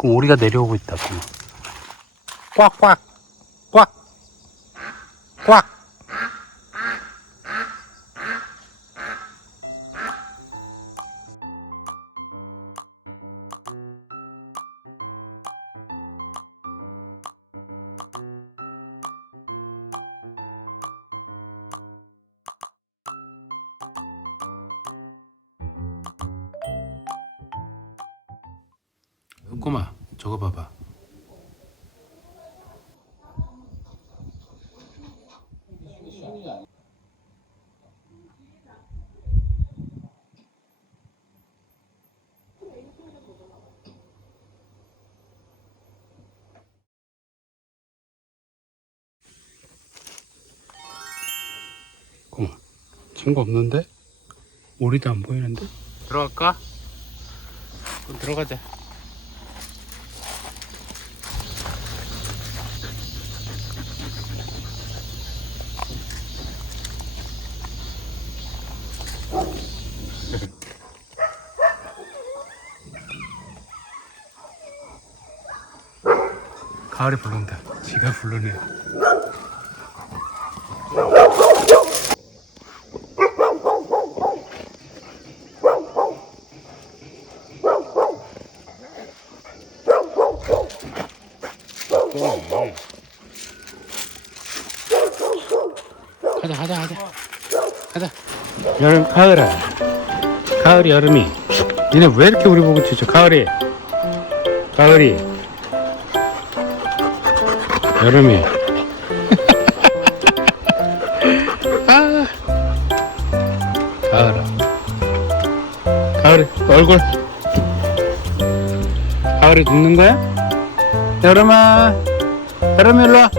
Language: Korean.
그럼 오리가 내려오고 있다. 그럼. 꽉꽉 꽉 꽉. 꼬마 저거 봐봐. 꼬마 친구 없는데? 우리도 안 보이는데? 들어갈까? 그럼 들어가자. 가을이 부른다. 지가 부르네. 가자, 가자, 가자. 가자. 여름, 가을아. 가을이, 여름이. 니네 왜 이렇게 우리 보고 지쳐? 가을이. 가을이. 여름이. 아. 가을아. 가을이, 얼굴. 가을이 눕는 거야? 여름아. 여름이 일로 와.